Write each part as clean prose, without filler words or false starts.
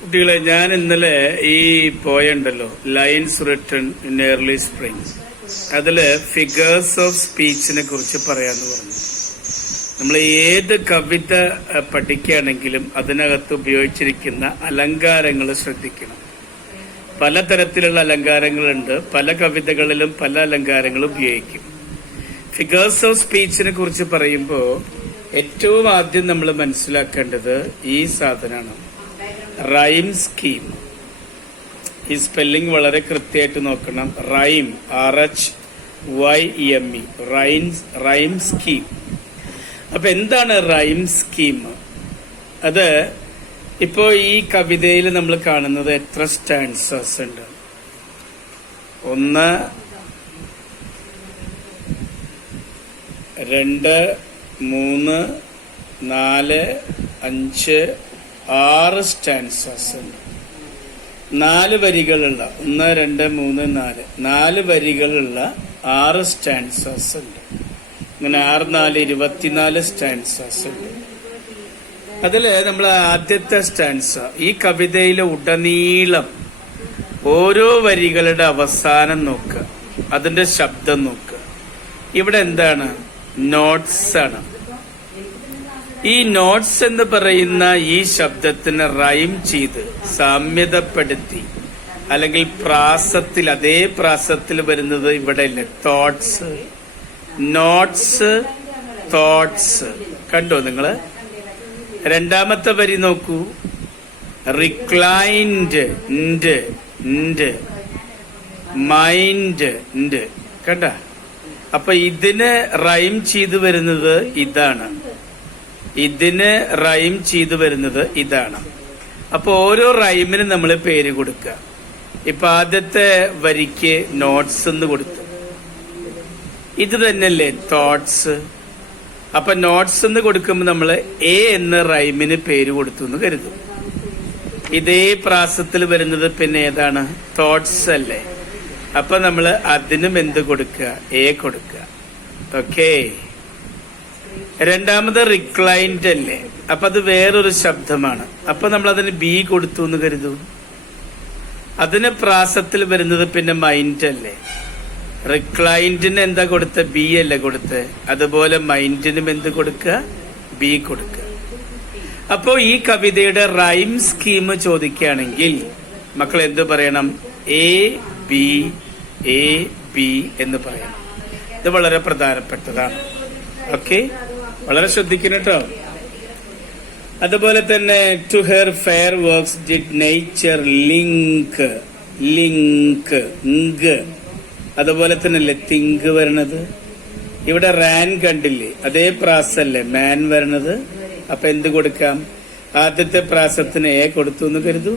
കുട്ടികളെ, ഞാൻ ഇന്നലെ ഈ പോയുണ്ടല്ലോ lines written in early spring, അതില് ഫിഗേഴ്സ് ഓഫ് സ്പീച്ചിനെ കുറിച്ച് പറയാന്ന് പറഞ്ഞു. നമ്മൾ ഏത് കവിത പഠിക്കുകയാണെങ്കിലും അതിനകത്ത് ഉപയോഗിച്ചിരിക്കുന്ന അലങ്കാരങ്ങൾ ശ്രദ്ധിക്കണം. പലതരത്തിലുള്ള അലങ്കാരങ്ങളുണ്ട്. പല കവിതകളിലും പല അലങ്കാരങ്ങൾ ഉപയോഗിക്കും. ഫിഗേഴ്സ് ഓഫ് സ്പീച്ചിനെ കുറിച്ച് പറയുമ്പോൾ ഏറ്റവും ആദ്യം നമ്മൾ മനസ്സിലാക്കേണ്ടത് ഈ സാധനമാണ്, റൈം സ്കീം. ഈ സ്പെല്ലിംഗ് വളരെ കൃത്യമായിട്ട് നോക്കണം. Rhyme, RHYME, rhyme scheme. അപ്പൊ എന്താണ് റൈം സ്കീം? അത് ഇപ്പോ ഈ കവിതയിൽ നമ്മൾ കാണുന്നത് എത്ര സ്റ്റാൻസസ് ഉണ്ട്? 1, 2, 3, 4, 5, 6 സ്റ്റാൻസസ് ഉണ്ട്. 4 വരികളുള്ള 1, 2, 3, 4 4 വരികളുള്ള 6 സ്റ്റാൻസസ് ഉണ്ട്. അങ്ങനെ 6, 4, 24 സ്റ്റാൻസസ് ഉണ്ട്. അതില് നമ്മൾ ആദ്യത്തെ സ്റ്റാൻസ, ഈ കവിതയിലെ ഉടനീളം ഓരോ വരികളുടെ അവസാനം നോക്കുക, അതിന്റെ ശബ്ദം നോക്കുക. ഇവിടെ എന്താണ്? നോട്ട്സ് ആണ്. ഈ നോട്ട്സ് എന്ന് പറയുന്ന ഈ ശബ്ദത്തിന് റൈം ചെയ്ത് സാമ്യതപ്പെടുത്തി, അല്ലെങ്കിൽ പ്രാസത്തിൽ, അതേ പ്രാസത്തിൽ വരുന്നത് ഇവിടെ ഇല്ല. Thoughts, notes, thoughts. കണ്ടോ നിങ്ങള്? രണ്ടാമത്തെ വരി നോക്കൂ, റിക്ലൈൻഡ്, മൈൻഡ്, കണ്ട. അപ്പൊ ഇതിന് റൈം ചെയ്തു വരുന്നത് ഇതാണ്, ഇതിന് റൈം ചെയ്തു വരുന്നത് ഇതാണ്. അപ്പൊ ഓരോ റൈമിന് നമ്മൾ പേര് കൊടുക്കുക. ഇപ്പൊ ആദ്യത്തെ വരിക്ക് നോട്ട്സ് എന്ന് കൊടുത്തു, ഇത് തന്നെയല്ലേ തോട്ട്സ്. അപ്പൊ നോട്ട്സ് എന്ന് കൊടുക്കുമ്പോൾ നമ്മൾ എ എന്ന റൈമിന് പേര് കൊടുത്തു എന്ന് കരുതും. ഇതേ പ്രാസത്തിൽ വരുന്നത് പിന്നെ ഏതാണ്? തോട്ട്സ് അല്ലേ. അപ്പൊ നമ്മൾ അതിനും എന്ത് കൊടുക്കുക? എ കൊടുക്കുക. ഓക്കേ. രണ്ടാമത് റിക്ലൈൻഡ് അല്ലേ, അപ്പൊ അത് വേറൊരു ശബ്ദമാണ്. അപ്പൊ നമ്മൾ അതിന് ബി കൊടുത്തു എന്ന് കരുതൂ. അതിന് പ്രാസത്തിൽ വരുന്നത് പിന്നെ മൈൻഡ് അല്ലേ. റിക്ലൈൻഡിന് എന്താ കൊടുത്ത? ബി അല്ലേ കൊടുത്ത്. അതുപോലെ മൈൻഡിനും എന്ത് കൊടുക്കുക? ബി കൊടുക്കുക. അപ്പോ ഈ കവിതയുടെ റൈം സ്കീം ചോദിക്കുകയാണെങ്കിൽ മക്കൾ എന്ത് പറയണം? എ ബി എന്ന് പറയണം. ഇത് വളരെ പ്രധാനപ്പെട്ടതാണ്. ഓക്കെ, വളരെ ശ്രദ്ധിക്കണം കേട്ടോ. അതുപോലെ തന്നെ to her fair works did nature link, അതുപോലെ തന്നെ അല്ലേ തിങ്ക് വരണത്. ഇവിടെ റാൻ കണ്ടില്ലേ, അതേ പ്രാസല്ലേ മാൻ വരണത്. അപ്പൊ എന്ത് കൊടുക്കാം? ആദ്യത്തെ പ്രാസത്തിന് എ കൊടുത്തു എന്ന് കരുതൂ.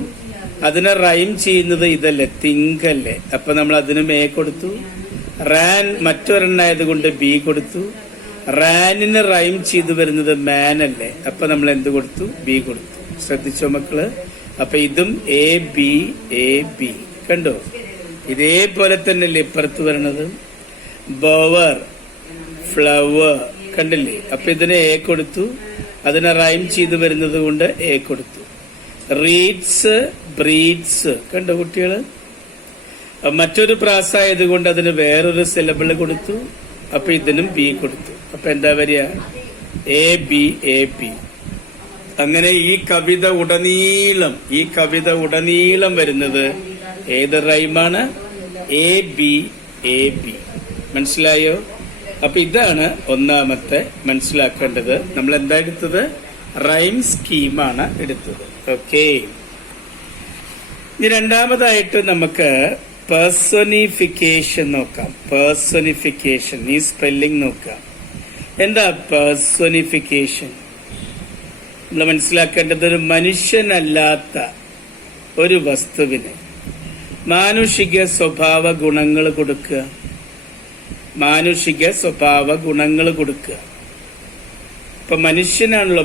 അതിനെ റൈം ചെയ്യുന്നത് ഇതല്ലേ, തിങ്ക് അല്ലേ. അപ്പൊ നമ്മൾ അതിനും എ കൊടുത്തു. റാൻ മറ്റൊരെണ്ണായത് കൊണ്ട് ബി കൊടുത്തു. റാനിന് റൈം ചെയ്തു വരുന്നത് മാൻ അല്ലേ. അപ്പൊ നമ്മൾ എന്ത് കൊടുത്തു? ബി കൊടുത്തു. ശ്രദ്ധിച്ചോ മക്കള്? അപ്പൊ ഇതും എ ബി കണ്ടോ? ഇതേപോലെ തന്നെയല്ലേ ഇപ്പുറത്ത് വരണത്. ബവർ, ഫ്ലവർ, കണ്ടില്ലേ. അപ്പൊ ഇതിന് എ കൊടുത്തു. അതിനെ റൈം ചെയ്ത് വരുന്നത് കൊണ്ട് എ കൊടുത്തു. റീഡ്സ്, ബ്രീഡ്സ്, കണ്ടോ കുട്ടികള്? മറ്റൊരു പ്രാസായത് കൊണ്ട് അതിന് വേറൊരു സിലബിള് കൊടുത്തു. അപ്പൊ ഇതിനും ബി കൊടുത്തു. അപ്പൊ എന്താ വരിക? A B. അങ്ങനെ ഈ കവിത ഉടനീളം വരുന്നത് ഏത് റൈമാണ്? A B. മനസ്സിലായോ? അപ്പൊ ഇതാണ് ഒന്നാമത്തെ മനസ്സിലാക്കേണ്ടത്. നമ്മൾ എന്താ എടുത്തത്? റൈം സ്കീമാണ് എടുത്തത്. ഓക്കെ. ഇനി രണ്ടാമതായിട്ട് നമുക്ക് പേഴ്സണിഫിക്കേഷൻ നോക്കാം. പേഴ്സണിഫിക്കേഷൻ, ഈ സ്പെല്ലിംഗ് നോക്കാം. എന്താ പേഴ്സണിഫിക്കേഷൻ? നമ്മൾ മനസ്സിലാക്കേണ്ടത് ഒരു മനുഷ്യനല്ലാത്ത ഒരു വസ്തുവിന് മാനുഷിക സ്വഭാവ ഗുണങ്ങൾ കൊടുക്കുക. ഇപ്പൊ മനുഷ്യനാണല്ലോ,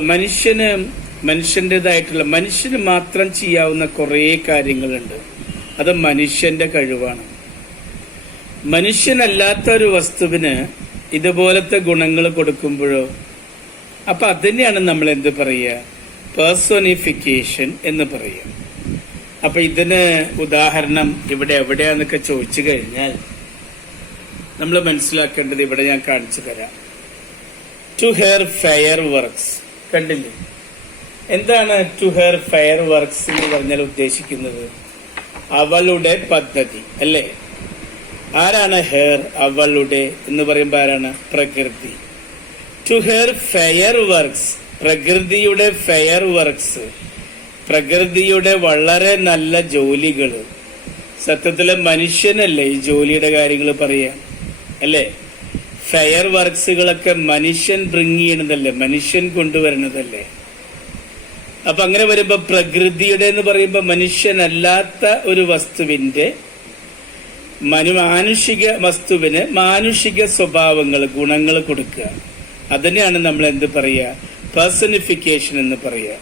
മനുഷ്യന് മാത്രം ചെയ്യാവുന്ന കുറേ കാര്യങ്ങളുണ്ട്. അത് മനുഷ്യന്റെ കഴിവാണ്. മനുഷ്യനല്ലാത്ത ഒരു വസ്തുവിന് ഇതുപോലത്തെ ഗുണങ്ങൾ കൊടുക്കുമ്പോഴോ അപ്പൊ അതിനെയാണ് നമ്മൾ എന്ത് പറയുക? പേഴ്സോണിഫിക്കേഷൻ എന്ന് പറയുക. അപ്പൊ ഇതിന് ഉദാഹരണം ഇവിടെ എവിടെയാന്നൊക്കെ ചോദിച്ചു കഴിഞ്ഞാൽ നമ്മൾ മനസ്സിലാക്കേണ്ടത് ഇവിടെ ഞാൻ കാണിച്ചു തരാം. ടു ഹെയർ ഫയർ വർക്ക്സ് കണ്ടില്ലേ? എന്താണ് ടു ഹെയർ ഫയർ വർക്ക്സ് എന്ന് പറഞ്ഞാൽ ഉദ്ദേശിക്കുന്നത്? അവളുടെ പദ്ധതി അല്ലേ? ആരാണ് ഹെയർ? അവളുടെ എന്ന് പറയുമ്പോൾ ആരാണ്? പ്രകൃതി. ടു ഹെയർ ഫയർ വർക്ക്സ്, പ്രകൃതിയുടെ ഫയർ വർക്ക്സ്, പ്രകൃതിയുടെ വളരെ നല്ല ജോലികൾ. സത്യത്തിലെ മനുഷ്യനല്ലേ ഈ ജോലിയുടെ കാര്യങ്ങൾ പറയാ അല്ലേ? ഫയർ വർക്ക്സുകളൊക്കെ മനുഷ്യൻ ബ്രിങ് ചെയ്യണതല്ലേ, മനുഷ്യൻ കൊണ്ടുവരുന്നതല്ലേ? അപ്പൊ അങ്ങനെ വരുമ്പോ പ്രകൃതിയുടെ എന്ന് പറയുമ്പോ മനുഷ്യനല്ലാത്ത ഒരു വസ്തുവിന്റെ മാനുഷിക വസ്തുവിന് മാനുഷിക സ്വഭാവങ്ങൾ, ഗുണങ്ങൾ കൊടുക്കുക. അതിനെയാണ് നമ്മൾ എന്ത് പറയുക? പേഴ്സണിഫിക്കേഷൻ എന്ന് പറയുക.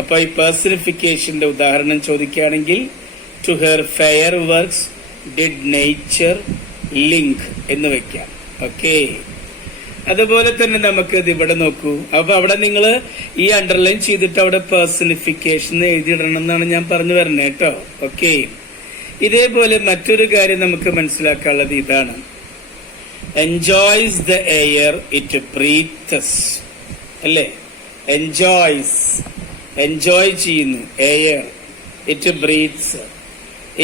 അപ്പൊ ഈ പേഴ്സണിഫിക്കേഷന്റെ ഉദാഹരണം ചോദിക്കുകയാണെങ്കിൽ to her fair works did nature link എന്ന് വെക്കാം. ഓക്കെ, അതുപോലെ തന്നെ നമുക്ക് ഇത് ഇവിടെ നോക്കൂ. അപ്പൊ അവിടെ നിങ്ങൾ ഈ അണ്ടർലൈൻ ചെയ്തിട്ട് അവിടെ പേഴ്സണിഫിക്കേഷൻ എഴുതിയിടണം എന്നാണ് ഞാൻ പറഞ്ഞു വരുന്നത് കേട്ടോ. ഓക്കെ, ഇതേപോലെ മറ്റൊരു കാര്യം നമുക്ക് മനസ്സിലാക്കാനുള്ളത് ഇതാണ്. Enjoys the air it breathes അല്ലേ? എൻജോയ്സ്, എൻജോയ് ചെയ്യുന്നു. Air it breathes,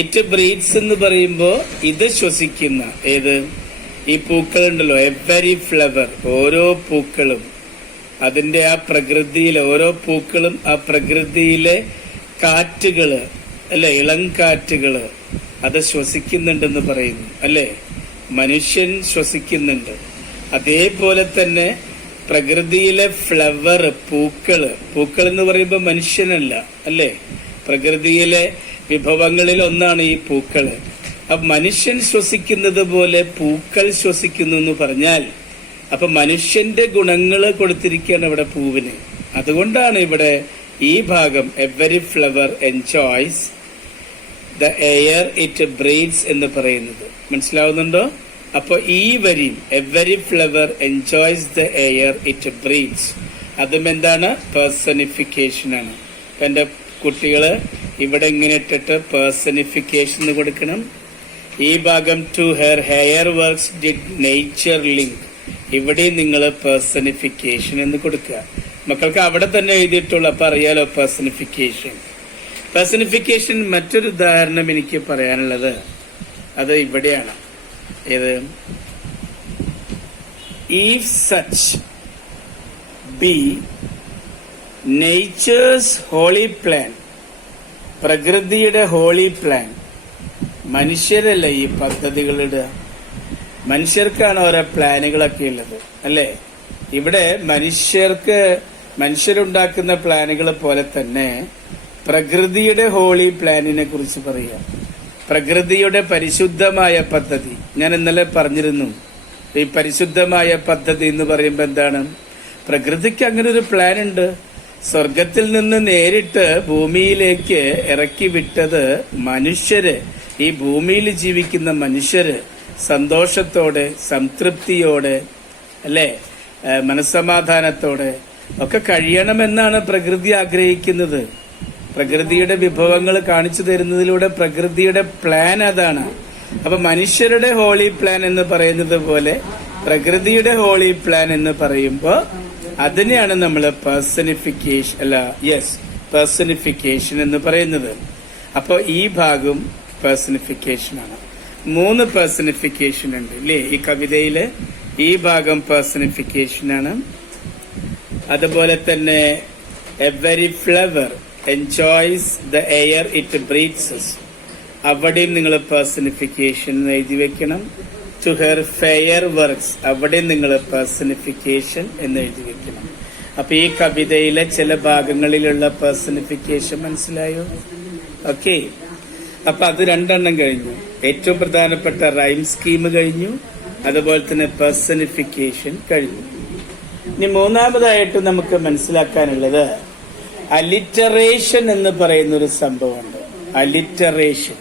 it breathes എന്ന് പറയുമ്പോ ഇത് ശ്വസിക്കുന്ന ഏത്? ഈ പൂക്കളുണ്ടല്ലോ, എവരി ഫ്ലവർ, ഓരോ പൂക്കളും അതിന്റെ ആ പ്രകൃതിയിലെ ഓരോ പൂക്കളും ആ പ്രകൃതിയിലെ കാറ്റുകള് അല്ലെ, ഇളം കാറ്റുകള് അത് ശ്വസിക്കുന്നുണ്ടെന്ന് പറയുന്നു അല്ലെ? മനുഷ്യൻ ശ്വസിക്കുന്നുണ്ട്. അതേപോലെ തന്നെ പ്രകൃതിയിലെ ഫ്ലവർ, പൂക്കള്, പൂക്കൾ എന്ന് പറയുമ്പോൾ മനുഷ്യനല്ല അല്ലെ? പ്രകൃതിയിലെ വിഭവങ്ങളിൽ ഒന്നാണ് ഈ പൂക്കള്. അപ്പൊ മനുഷ്യൻ ശ്വസിക്കുന്നത് പോലെ പൂക്കൾ ശ്വസിക്കുന്നു എന്ന് പറഞ്ഞാൽ അപ്പൊ മനുഷ്യന്റെ ഗുണങ്ങൾ കൊടുത്തിരിക്കുകയാണ് ഇവിടെ പൂവിന്. അതുകൊണ്ടാണ് ഇവിടെ ഈ ഭാഗം every flower enjoys the air it breathes എന്ന് പറയുന്നത്. മനസ്സിലാവുന്നുണ്ടോ? അപ്പൊ ഈ വരിയും every flower enjoys the air it breathes, അതും എന്താണ്? പേഴ്സണിഫിക്കേഷൻ ആണ്. എന്റെ കുട്ടികള് ഇവിടെ ഇങ്ങനെ ഇട്ടിട്ട് പേഴ്സണിഫിക്കേഷൻ കൊടുക്കണം. ഈ ഭാഗം to her fair works did nature link, ഇവിടെ നിങ്ങൾ പേഴ്സണിഫിക്കേഷൻ എന്ന് കൊടുക്കുക. മക്കൾക്ക് അവിടെ തന്നെ എഴുതിയിട്ടുള്ളൂ, അപ്പൊ അറിയാലോ പേഴ്സണിഫിക്കേഷൻ. പേഴ്സണിഫിക്കേഷൻ മറ്റൊരു ഉദാഹരണം എനിക്ക് പറയാനുള്ളത് അത് ഇവിടെയാണ്. ഏത്? If such be nature's holy plan, പ്രകൃതിയുടെ ഹോളി പ്ലാൻ. മനുഷ്യരല്ല ഈ പദ്ധതികളിടുക, മനുഷ്യർക്കാണ് ഓരോ പ്ലാനുകളൊക്കെ ഉള്ളത് അല്ലേ? ഇവിടെ മനുഷ്യരുണ്ടാക്കുന്ന പ്ലാനുകൾ പോലെ തന്നെ പ്രകൃതിയുടെ ഹോളി പ്ലാനിനെ കുറിച്ച് പറയാം. പ്രകൃതിയുടെ പരിശുദ്ധമായ പദ്ധതി ഞാൻ ഇന്നലെ പറഞ്ഞിരുന്നു. ഈ പരിശുദ്ധമായ പദ്ധതി എന്ന് പറയുമ്പോൾ എന്താണ്? പ്രകൃതിക്ക് അങ്ങനെ ഒരു പ്ലാൻ ഉണ്ട്. സ്വർഗത്തിൽ നിന്ന് നേരിട്ട് ഭൂമിയിലേക്ക് ഇറക്കി വിട്ടത് മനുഷ്യര്, ഈ ഭൂമിയിൽ ജീവിക്കുന്ന മനുഷ്യര് സന്തോഷത്തോടെ, സംതൃപ്തിയോടെ അല്ലെ, മനസ്സമാധാനത്തോടെ ഒക്കെ കഴിയണമെന്നാണ് പ്രകൃതി ആഗ്രഹിക്കുന്നത്. പ്രകൃതിയുടെ വിഭവങ്ങൾ കാണിച്ചു തരുന്നതിലൂടെ പ്രകൃതിയുടെ പ്ലാൻ അതാണ്. അപ്പൊ മനുഷ്യരുടെ ഹോളി പ്ലാൻ എന്ന് പറയുന്നത് പോലെ പ്രകൃതിയുടെ ഹോളി പ്ലാൻ എന്ന് പറയുമ്പോ അതിനെയാണ് നമ്മൾ പേഴ്സണിഫിക്കേഷൻ എന്ന് പറയുന്നത്. അപ്പൊ ഈ ഭാഗം പേഴ്സണിഫിക്കേഷൻ ആണ്. 3 പേഴ്സണിഫിക്കേഷൻ ഉണ്ട് അല്ലേ ഈ കവിതയില്? ഈ ഭാഗം പേഴ്സണിഫിക്കേഷൻ ആണ്. അതുപോലെ തന്നെ every flower enjoys the air it breathes, അവിടെയും നിങ്ങൾ പേഴ്സണിഫിക്കേഷൻ എഴുതി വെക്കണം. ടു ഹെർ ഫെയർ വർക്ക്സ്, അവിടെ നിങ്ങൾ പേഴ്സണിഫിക്കേഷൻ എന്ന് എഴുതി വെക്കണം. അപ്പൊ ഈ കവിതയിലെ ചില ഭാഗങ്ങളിലുള്ള പേഴ്സണിഫിക്കേഷൻ മനസ്സിലായോ? ഓക്കെ, അപ്പൊ അത് 2 കഴിഞ്ഞു. ഏറ്റവും പ്രധാനപ്പെട്ട റൈം സ്കീം കഴിഞ്ഞു, അതുപോലെ തന്നെ പേഴ്സണിഫിക്കേഷൻ കഴിഞ്ഞു. ഇനി മൂന്നാമതായിട്ട് നമുക്ക് മനസ്സിലാക്കാനുള്ളത് അലിറ്ററേഷൻ എന്ന് പറയുന്ന ഒരു സംഭവമുണ്ട്. അലിറ്ററേഷൻ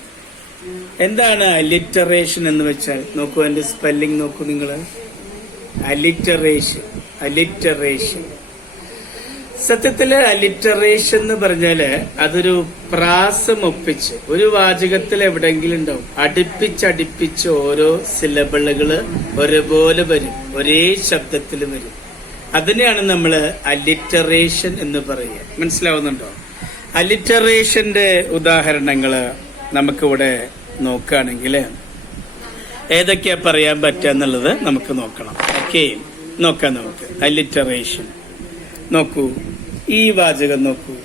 എന്താണ്? അലിറ്ററേഷൻ എന്ന് വെച്ചാൽ നോക്കൂ, എന്റെ സ്പെല്ലിംഗ് നോക്കൂ നിങ്ങൾ. അലിറ്ററേഷൻ, അലിറ്ററേഷൻ സത്യത്തില് അലിറ്ററേഷൻ എന്ന് പറഞ്ഞാല് അതൊരു പ്രാസം ഒപ്പിച്ച് ഒരു വാചകത്തിൽ എവിടെയെങ്കിലും ഉണ്ടാവും, അടുപ്പിച്ചടുപ്പിച്ച് ഓരോ സിലബിളുകള് ഒരുപോലെ വരും, ഒരേ ശബ്ദത്തിൽ വരും. അതിനെയാണ് നമ്മള് അലിറ്ററേഷൻ എന്ന് പറയുക. മനസ്സിലാവുന്നുണ്ടോ? അലിറ്ററേഷന്റെ ഉദാഹരണങ്ങള് നമുക്കിവിടെ നോക്കുകയാണെങ്കിൽ ഏതൊക്കെയാ പറയാൻ പറ്റുക എന്നുള്ളത് നമുക്ക് നോക്കണം. ഓക്കെ, നോക്കാം നമുക്ക്. അലിറ്ററേഷൻ നോക്കൂ, ഈ വാചകം നോക്കൂ.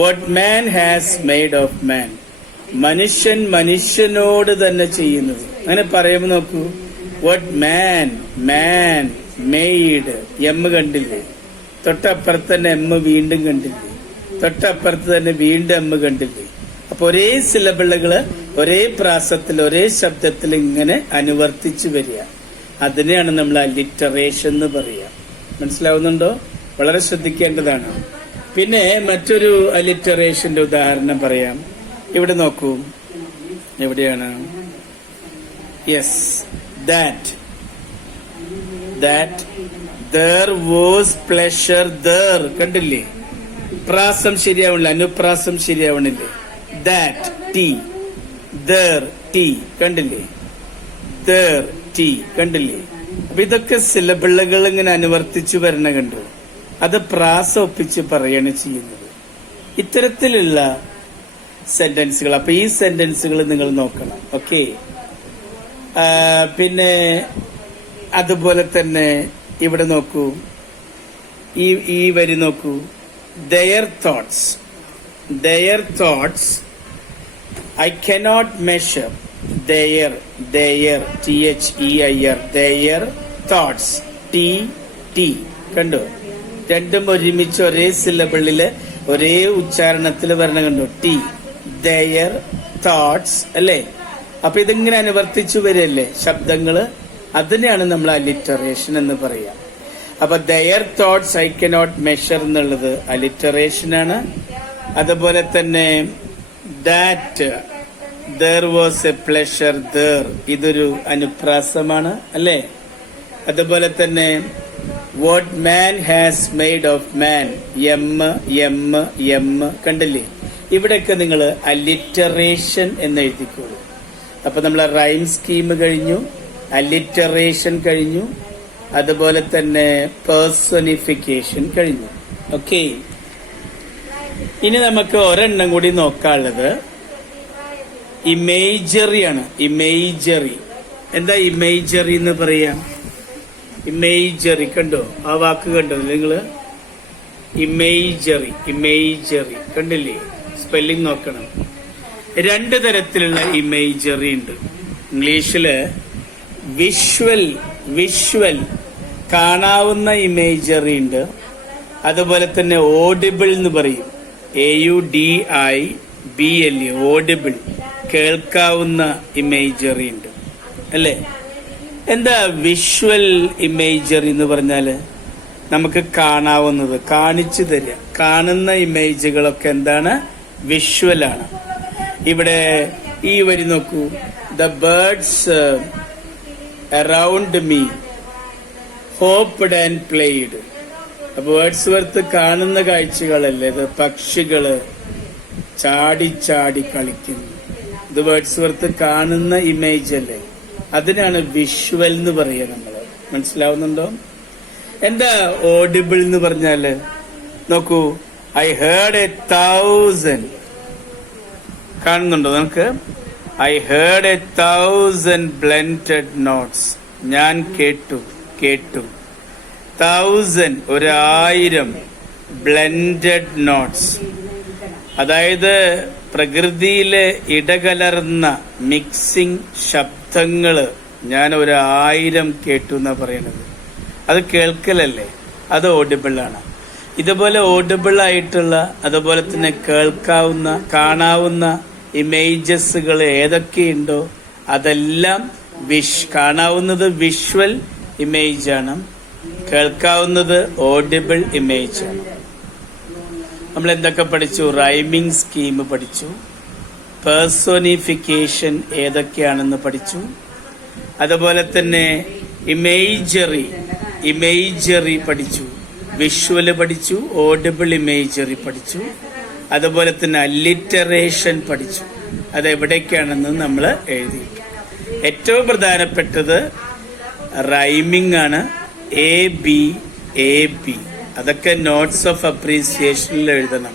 What man has made of മാൻ, മനുഷ്യൻ മനുഷ്യനോട് തന്നെ ചെയ്യുന്നത്. അങ്ങനെ പറയുമ്പോൾ നോക്കൂ, വാട്ട് മാൻ മെയ്ഡ്, എം കണ്ടില്ലേ, തൊട്ടപ്പുറത്ത് തന്നെ എം വീണ്ടും കണ്ടില്ലേ, തൊട്ടപ്പുറത്ത് തന്നെ വീണ്ടും എം കണ്ടില്ലേ. അപ്പൊ ഒരേ സിലബിളുകള് ഒരേ പ്രാസത്തിൽ ഒരേ ശബ്ദത്തിൽ ഇങ്ങനെ അനുവർത്തിച്ചു വരിക, അതിനെയാണ് നമ്മൾ അലിറ്ററേഷൻ എന്ന് പറയുക. മനസ്സിലാവുന്നുണ്ടോ? വളരെ ശ്രദ്ധിക്കേണ്ടതാണ്. പിന്നെ മറ്റൊരു അലിറ്ററേഷന്റെ ഉദാഹരണം പറയാം. ഇവിടെ നോക്കൂ, എവിടെയാണ്? Yes, that there was pleasure there. കണ്ടില്ലേ? പ്രാസം ശരിയാവണില്ല, അനുപ്രാസം ശരിയാവണില്ലേ? ദാറ്റ് ടി, there ടി, കണ്ടില്ലേ? there ടി, കണ്ടില്ലേ? അപ്പൊ ഇതൊക്കെ സിലബിളുകൾ ഇങ്ങനെ അനുവർത്തിച്ചു വരണ കണ്ടു. അത് പ്രാസം ഒപ്പിച്ച് പറയാണ് ചെയ്യുന്നത്. ഇത്തരത്തിലുള്ള സെന്റൻസുകൾ. അപ്പൊ ഈ സെന്റൻസുകൾ നിങ്ങൾ നോക്കണം. ഓക്കെ. പിന്നെ അതുപോലെ തന്നെ ഇവിടെ നോക്കൂ, ഈ വരി നോക്കൂ. their thoughts I cannot measure. their their thoughts t കണ്ടു? രണ്ടും ഒരുമിച്ച് ഒരേ സിലബിളില് ഒരേ ഉച്ചാരണത്തിൽ വരണ കണ്ടു. ടി, their thoughts അല്ലേ? അപ്പൊ ഇതിങ്ങനെ അനുവർത്തിച്ചു വരല്ലേ ശബ്ദങ്ങള്. അതിനെയാണ് നമ്മൾ അലിറ്ററേഷൻ എന്ന് പറയാം. അപ്പൊ their thoughts I cannot measure എന്നുള്ളത് അലിറ്ററേഷൻ ആണ്. അതുപോലെ തന്നെ that there was a pleasure there, ഇതൊരു അനുപ്രാസമാണ് അല്ലേ? അതുപോലെ തന്നെ what man has made of man, M കണ്ടില്ലേ? ഇവിടെയൊക്കെ നിങ്ങൾ അലിറ്ററേഷൻ എന്ന് എഴുതിക്കോളൂ. അപ്പൊ നമ്മളെ റൈം സ്കീം കഴിഞ്ഞു, അലിറ്ററേഷൻ കഴിഞ്ഞു, അതുപോലെ തന്നെ പേഴ്സണിഫിക്കേഷൻ കഴിഞ്ഞു. ഓക്കെ, ഇനി നമുക്ക് ഒരെണ്ണം കൂടി നോക്കാനുള്ളത് ഇമേജറി ആണ്. ഇമേജറി എന്താ? ഇമേജറി എന്ന് പറയാം. ഇമേജറി കണ്ടോ? ആ വാക്ക് കണ്ടോ നിങ്ങള്? ഇമേജറി കണ്ടില്ലേ? സ്പെല്ലിംഗ് നോക്കണം. രണ്ട് തരത്തിലുള്ള ഇമേജറി ഉണ്ട്. ഇംഗ്ലീഷില് വിഷ്വൽ കാണാവുന്ന ഇമേജറി ഉണ്ട്. അതുപോലെ തന്നെ ഓഡിബിൾ എന്ന് പറയും. AUDIBL, ഓഡിബിൾ, കേൾക്കാവുന്ന ഇമേജറി ഉണ്ട് അല്ലേ? എന്താ വിഷ്വൽ ഇമേജറി എന്ന് പറഞ്ഞാല്? നമുക്ക് കാണാവുന്നത്, കാണിച്ചു തരിക. കാണുന്ന ഇമേജുകളൊക്കെ എന്താണ്? വിഷ്വലാണ്. ഇവിടെ ഈ വരി നോക്കൂ. The birds around me hopped and played. Birds worth കാണുന്ന കാഴ്ചകളല്ലേ ഇത്? പക്ഷികള് ചാടി കളിക്കുന്നു. ഇത് ബേർഡ്സ് വർത്ത് കാണുന്ന ഇമേജ് അല്ലേ? അതിനാണ് വിഷ്വൽ എന്ന് പറയുക നമ്മള്. മനസ്സിലാവുന്നുണ്ടോ? എന്താ ഓഡിബിൾ എന്ന് പറഞ്ഞാല്? നോക്കൂ, ഐ ഹേർഡ് 1,000. കാണുന്നുണ്ടോ നമുക്ക്? I heard 1,000 blended notes. ഞാൻ കേട്ടു. 1,000 1,000 blended notes, അതായത് പ്രകൃതിയിലെ ഇടകലർന്ന മിക്സിംഗ് ശബ്ദങ്ങള് ഞാൻ 1,000 കേട്ടു എന്നാ പറയണത്. അത് കേൾക്കലല്ലേ? അത് ഓഡിബിൾ ആണ്. ഇതുപോലെ ഓഡിബിൾ ആയിട്ടുള്ള, അതുപോലെ തന്നെ കേൾക്കാവുന്ന, കാണാവുന്ന ഇമേജസുകൾ ഏതൊക്കെയുണ്ടോ അതെല്ലാം കാണാവുന്നത് വിഷ്വൽ ഇമേജ് ആണ്, കേൾക്കാവുന്നത് ഓഡിബിൾ ഇമേജ് ആണ്. നമ്മൾ എന്തൊക്കെ പഠിച്ചു? റൈമിംഗ് സ്കീം പഠിച്ചു, പേഴ്സോണിഫിക്കേഷൻ ഏതൊക്കെയാണെന്ന് പഠിച്ചു, അതുപോലെ തന്നെ ഇമേജറി പഠിച്ചു, വിഷ്വല് പഠിച്ചു, ഓഡിബിൾ ഇമേജറി പഠിച്ചു, അതുപോലെ തന്നെ അല്ലിറ്ററേഷൻ പഠിച്ചു. അതെവിടേക്കാണെന്ന് നമ്മൾ എഴുതി. ഏറ്റവും പ്രധാനപ്പെട്ടത് റൈമിംഗ് ആണ്. എ ബി അതൊക്കെ നോട്ട്സ് ഓഫ് അപ്രീസിയേഷനിൽ എഴുതണം.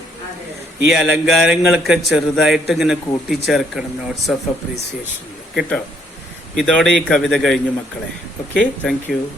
ഈ അലങ്കാരങ്ങളൊക്കെ ചെറുതായിട്ട് ഇങ്ങനെ കൂട്ടിച്ചേർക്കണം നോട്ട്സ് ഓഫ് അപ്രീസിയേഷനിൽ കേട്ടോ. ഇതോടെ ഈ കവിത കഴിഞ്ഞു മക്കളെ. Okay, thank you.